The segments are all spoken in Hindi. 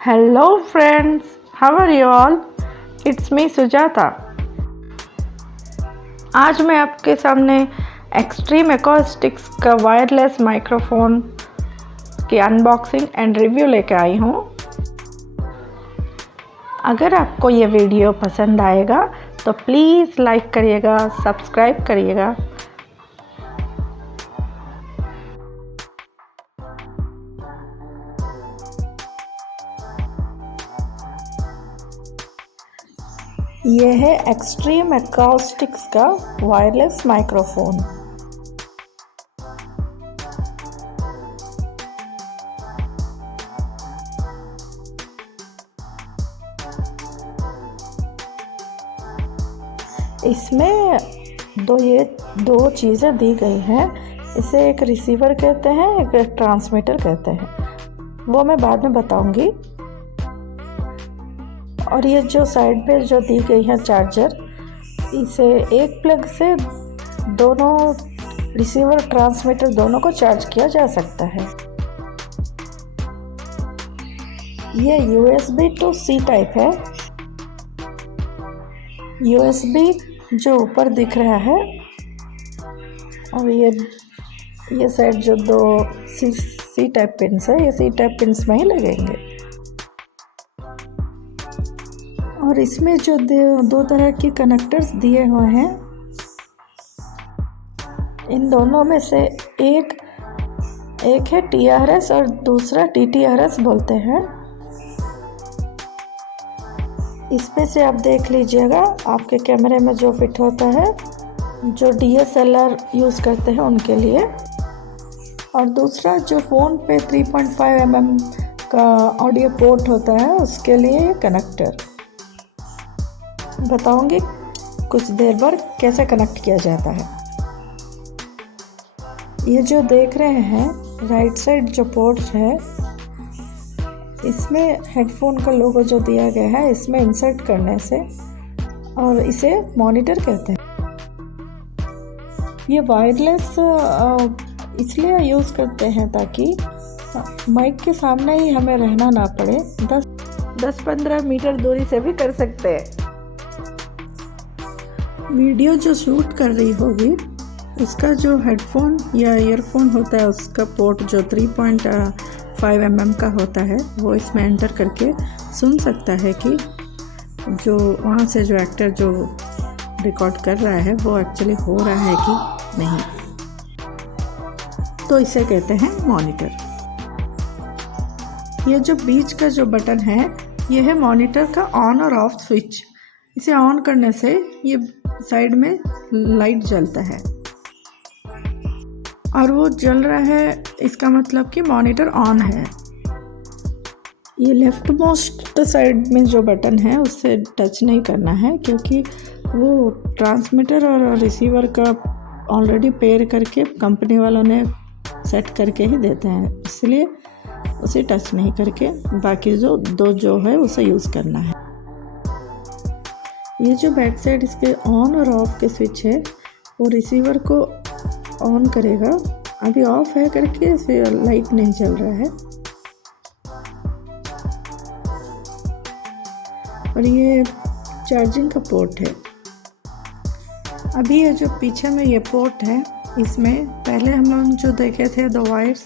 Hello friends, how are you all? It's me Sujata. आज मैं आपके सामने एक्सट्रीम एकॉस्टिक्स का वायरलेस माइक्रोफोन की अनबॉक्सिंग एंड रिव्यू लेके आई हूँ। अगर आपको ये वीडियो पसंद आएगा तो प्लीज़ लाइक करिएगा, सब्सक्राइब करिएगा। ये है एक्सट्रीम एकॉस्टिक्स का वायरलेस माइक्रोफोन। इसमें दो चीज़ें दी गई हैं। इसे एक रिसीवर कहते हैं, एक ट्रांसमीटर कहते हैं। वो मैं बाद में बताऊंगी। और ये जो साइड पे जो दी गई है चार्जर, इसे एक प्लग से दोनों रिसीवर ट्रांसमीटर दोनों को चार्ज किया जा सकता है। ये USB to C टाइप है। USB जो ऊपर दिख रहा है और ये साइड जो दो C टाइप पिन्स है, ये C टाइप पिन्स में ही लगेंगे। और इसमें जो दो तरह की कनेक्टर्स दिए हुए हैं, इन दोनों में से एक है TRS और दूसरा TTRS बोलते हैं। इसमें से आप देख लीजिएगा, आपके कैमरे में जो फिट होता है, जो DSLR यूज़ करते हैं उनके लिए। और दूसरा जो फ़ोन पे 3.5 mm का ऑडियो पोर्ट होता है, उसके लिए कनेक्टर। बताऊंगी कुछ देर बाद कैसे कनेक्ट किया जाता है। ये जो देख रहे हैं राइट साइड जो पोर्ट है, इसमें हेडफोन का लोगो जो दिया गया है, इसमें इंसर्ट करने से, और इसे मॉनिटर कहते हैं। ये वायरलेस इसलिए यूज़ करते हैं ताकि माइक के सामने ही हमें रहना ना पड़े। 10-15 मीटर दूरी से भी कर सकते हैं। वीडियो जो शूट कर रही होगी, उसका जो हेडफोन या ईयरफोन होता है, उसका पोर्ट जो 3.5 mm का होता है, वो इसमें एंटर करके सुन सकता है कि जो वहाँ से जो एक्टर जो रिकॉर्ड कर रहा है वो एक्चुअली हो रहा है कि नहीं। तो इसे कहते हैं मॉनिटर। ये जो बीच का जो बटन है, ये है मॉनिटर का ऑन और ऑफ स्विच। इसे ऑन करने से ये साइड में लाइट जलता है और वो जल रहा है, इसका मतलब कि मॉनिटर ऑन है। ये लेफ्ट मोस्ट साइड में जो बटन है, उससे टच नहीं करना है, क्योंकि वो ट्रांसमीटर और रिसीवर का ऑलरेडी पेयर करके कंपनी वालों ने सेट करके ही देते हैं, इसलिए उसे टच नहीं करके बाकी जो है उसे यूज़ करना है। ये जो बैक साइड इसके ऑन और ऑफ के स्विच है, वो रिसीवर को ऑन करेगा। अभी ऑफ है करके फिर लाइट नहीं जल रहा है। और ये चार्जिंग का पोर्ट है। अभी ये जो पीछे में ये पोर्ट है, इसमें पहले हम लोग जो देखे थे 2 वायर्स,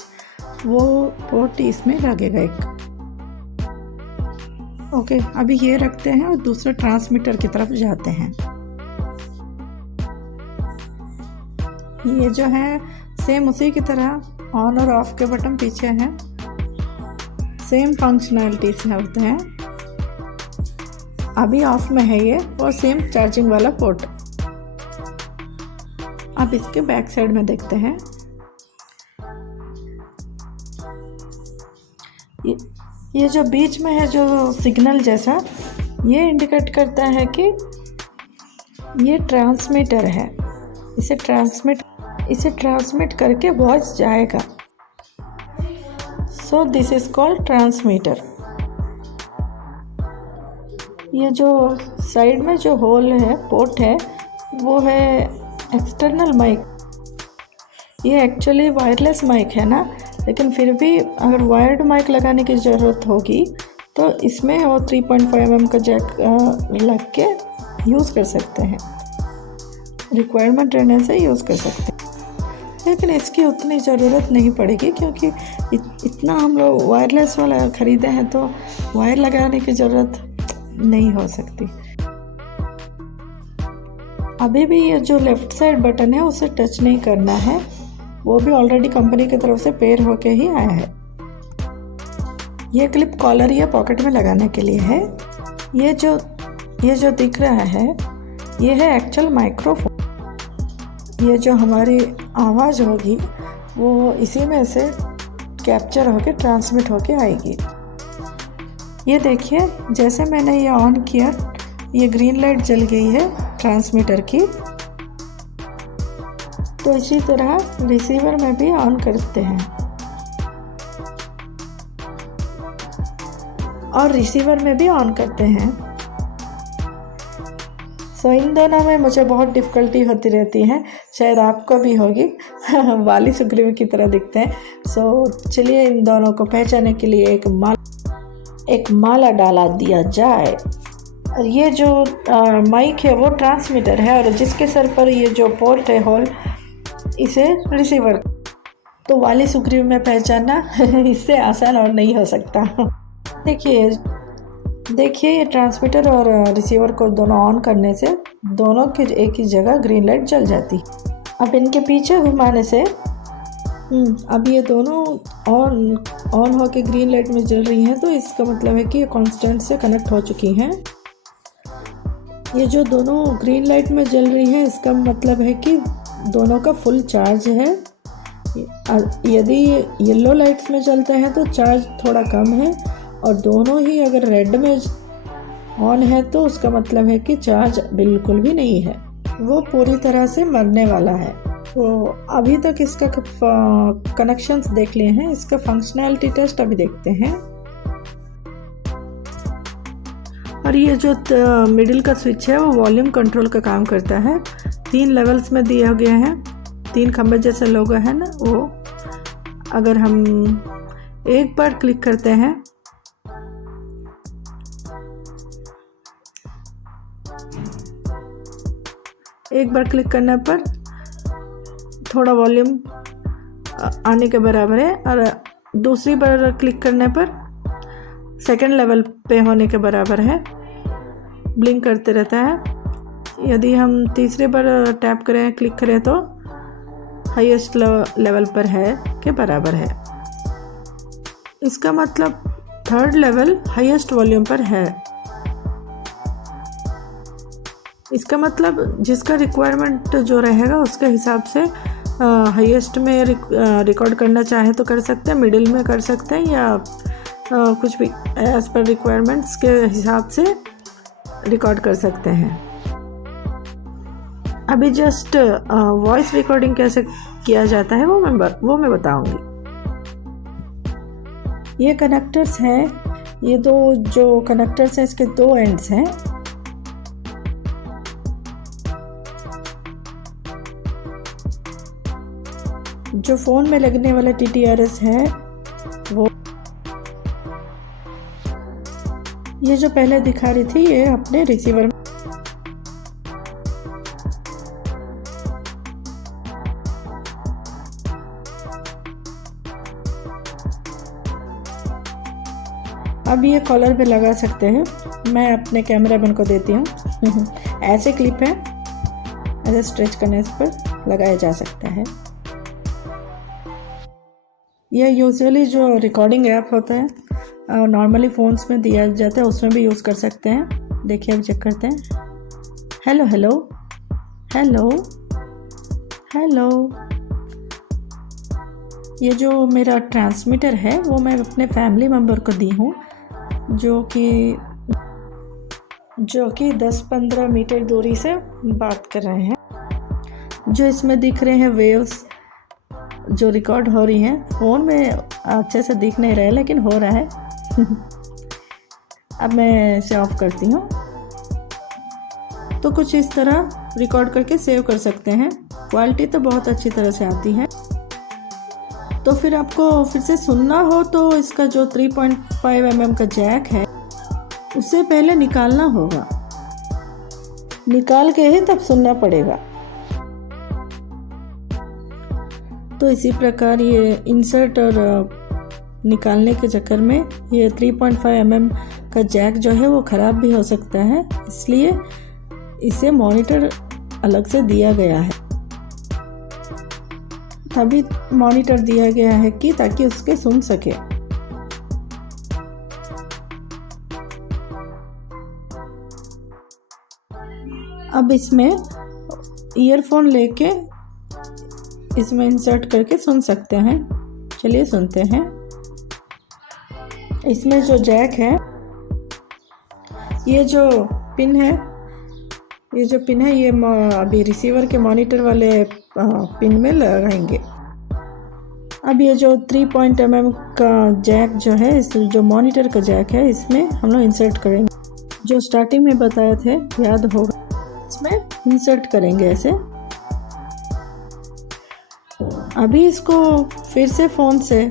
वो पोर्ट इसमें लगेगा एक। ओके, अभी ये रखते हैं और दूसरे ट्रांसमीटर की तरफ जाते हैं। ये जो है सेम उसी की तरह ऑन और ऑफ के बटन पीछे हैं, सेम फंक्शनैलिटीज होते हैं। अभी ऑफ में है ये, और सेम चार्जिंग वाला पोर्ट। अब इसके बैक साइड में देखते हैं। ये जो बीच में है जो सिग्नल जैसा, ये इंडिकेट करता है कि ये ट्रांसमीटर है। इसे ट्रांसमिट करके वॉइस जाएगा। So this is called transmitter. ये जो साइड में जो होल है, पोर्ट है, वो है एक्सटर्नल माइक। ये एक्चुअली वायरलेस माइक है ना, लेकिन फिर भी अगर वायर्ड माइक लगाने की ज़रूरत होगी तो इसमें वो 3.5 mm का जैक लग के यूज़ कर सकते हैं, रिक्वायरमेंट रहने से यूज़ कर सकते हैं। लेकिन इसकी उतनी ज़रूरत नहीं पड़ेगी क्योंकि इतना हम लोग वायरलेस वाला ख़रीदे हैं तो वायर लगाने की ज़रूरत नहीं हो सकती। अभी भी ये जो लेफ़्ट साइड बटन है उसे टच नहीं करना है, वो भी ऑलरेडी कंपनी की तरफ से पेयर होके ही आया है। ये क्लिप कॉलर या पॉकेट में लगाने के लिए है। ये जो दिख रहा है ये है एक्चुअल माइक्रोफोन। ये जो हमारी आवाज़ होगी वो इसी में से कैप्चर होके ट्रांसमिट होके आएगी। ये देखिए, जैसे मैंने ये ऑन किया ये ग्रीन लाइट जल गई है ट्रांसमीटर की। तो इसी तरह रिसीवर में भी ऑन करते हैं और रिसीवर में भी ऑन करते हैं। सो इन दोनों में मुझे बहुत डिफ़िकल्टी होती रहती है, शायद आपको भी होगी। वाली सुग्रीव की तरह दिखते हैं। सो चलिए इन दोनों को पहचानने के लिए एक माला डाला दिया जाए। और ये जो माइक है वो ट्रांसमीटर है और जिसके सर पर ये जो पोर्ट है होल इसे रिसीवर। तो वाली सुग्रीव में पहचानना इससे आसान और नहीं हो सकता। देखिए ये ट्रांसमीटर और रिसीवर को दोनों ऑन करने से दोनों की एक ही जगह ग्रीन लाइट जल जाती। अब इनके पीछे घुमाने से अब ये दोनों ऑन होके ग्रीन लाइट में जल रही हैं, तो इसका मतलब है कि ये कांस्टेंट से कनेक्ट हो चुकी हैं। ये जो दोनों ग्रीन लाइट में जल रही हैं इसका मतलब है कि दोनों का फुल चार्ज है। यदि येलो लाइट्स में जलते हैं तो चार्ज थोड़ा कम है और दोनों ही अगर रेड में ऑन है तो उसका मतलब है कि चार्ज बिल्कुल भी नहीं है, वो पूरी तरह से मरने वाला है। तो अभी तक इसका कनेक्शंस देख लिए हैं, इसका फंक्शनैलिटी टेस्ट अभी देखते हैं। और ये जो मिडिल का स्विच है वो वॉल्यूम कंट्रोल का काम करता है। 3 लेवल्स में दिए गए हैं, 3 खंबे जैसे लोगो है ना वो। अगर हम एक बार क्लिक करते हैं करने पर थोड़ा वॉल्यूम आने के बराबर है और दूसरी बार क्लिक करने पर सेकंड लेवल पे होने के बराबर है, ब्लिंक करते रहता है। यदि हम तीसरी बार टैप करें क्लिक करें तो हाईएस्ट लेवल पर है के बराबर है। इसका मतलब 3rd लेवल हाईएस्ट वॉल्यूम पर है। इसका मतलब जिसका रिक्वायरमेंट जो रहेगा उसके हिसाब से हाईएस्ट में रिकॉर्ड करना चाहे तो कर सकते हैं, मिडिल में कर सकते हैं या कुछ भी एज पर रिक्वायरमेंट्स के हिसाब से रिकॉर्ड कर सकते हैं। अभी जस्ट वॉइस रिकॉर्डिंग कैसे किया जाता है वो मैं बताऊंगी। ये कनेक्टर्स हैं, ये दो जो कनेक्टर्स हैं इसके 2 एंड्स हैं। जो फ़ोन में लगने वाला TTRS है वो, ये जो पहले दिखा रही थी ये अपने रिसीवर में। अब ये कॉलर पे लगा सकते हैं, मैं अपने कैमरामैन को देती हूँ। ऐसे क्लिप है, ऐसे स्ट्रेच करने पर लगाया जा सकता है। यह यूजुअली जो रिकॉर्डिंग ऐप होता है नॉर्मली फ़ोन्स में दिया जाता है, उसमें भी यूज़ कर सकते हैं। देखिए अब चेक करते हैं। Hello hello hello hello. ये जो मेरा ट्रांसमीटर है वो मैं अपने फैमिली मेम्बर को दी हूँ जो कि 10-15 मीटर दूरी से बात कर रहे हैं। जो इसमें दिख रहे हैं वेव्स जो रिकॉर्ड हो रही हैं, फ़ोन में अच्छे से दिख नहीं रहे लेकिन हो रहा है। अब मैं इसे ऑफ करती हूँ। तो कुछ इस तरह रिकॉर्ड करके सेव कर सकते हैं। क्वालिटी तो बहुत अच्छी तरह से आती है। तो फिर आपको फिर से सुनना हो तो इसका जो 3.5 mm का जैक है उसे पहले निकालना होगा, निकाल के ही तब सुनना पड़ेगा। तो इसी प्रकार ये इंसर्ट और निकालने के चक्कर में ये 3.5 mm का जैक जो है वो ख़राब भी हो सकता है, इसलिए इसे मॉनिटर अलग से दिया गया है। तभी मॉनिटर दिया गया है कि ताकि उसके सुन सके। अब इसमें ईयरफोन लेके इसमें इंसर्ट करके सुन सकते हैं। चलिए सुनते हैं। इसमें जो जैक है, ये जो पिन है, ये अभी रिसीवर के मॉनिटर वाले पिन में लगाएंगे। अब ये जो 3 mm का जैक जो है, इस जो मॉनिटर का जैक है, इसमें हम लोग इंसर्ट करेंगे। जो स्टार्टिंग में बताए थे याद होगा, इसमें इंसर्ट करेंगे ऐसे। अभी इसको फिर से फ़ोन से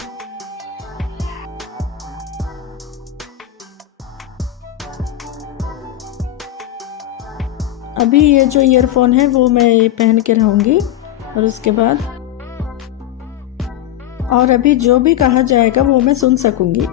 अभी ये जो ईयरफोन है वो मैं ये पहन के रहूँगी और उसके बाद और अभी जो भी कहा जाएगा वो मैं सुन सकूँगी।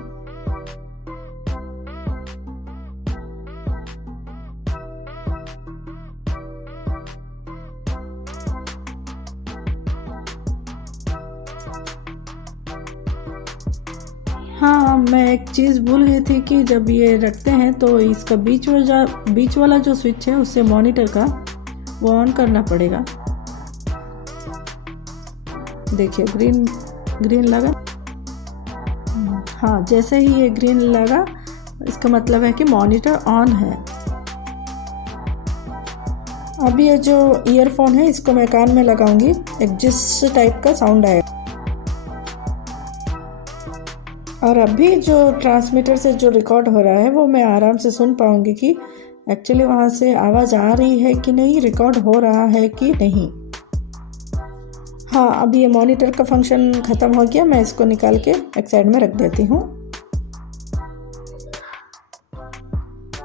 हाँ, मैं एक चीज़ भूल गई थी कि जब ये रखते हैं तो इसका बीच वाला जो स्विच है उससे मॉनिटर का वो ऑन करना पड़ेगा। देखिए ग्रीन लगा। हाँ, जैसे ही ये ग्रीन लगा इसका मतलब है कि मॉनिटर ऑन है। अब ये जो ईयरफोन है इसको मैं कान में लगाऊंगी, एक जिस टाइप का साउंड आएगा। और अभी जो ट्रांसमीटर से जो रिकॉर्ड हो रहा है वो मैं आराम से सुन पाऊंगी कि एक्चुअली वहाँ से आवाज़ आ रही है कि नहीं, रिकॉर्ड हो रहा है कि नहीं। हाँ, अब ये मॉनिटर का फंक्शन ख़त्म हो गया। मैं इसको निकाल के एक साइड में रख देती हूँ।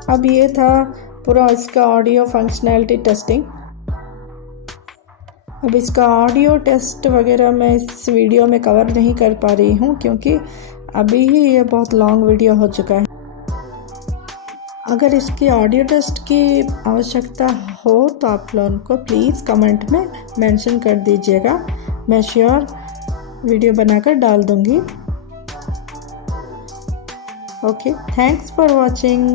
अब ये था पूरा इसका ऑडियो फंक्शनैलिटी टेस्टिंग। अब इसका ऑडियो टेस्ट वगैरह मैं इस वीडियो में कवर नहीं कर पा रही हूँ क्योंकि अभी ही ये बहुत लॉन्ग वीडियो हो चुका है। अगर इसकी ऑडियो टेस्ट की आवश्यकता हो तो आप लोगों को प्लीज़ कमेंट में मेंशन कर दीजिएगा, मैं श्योर वीडियो बनाकर डाल दूँगी। Okay, thanks for watching.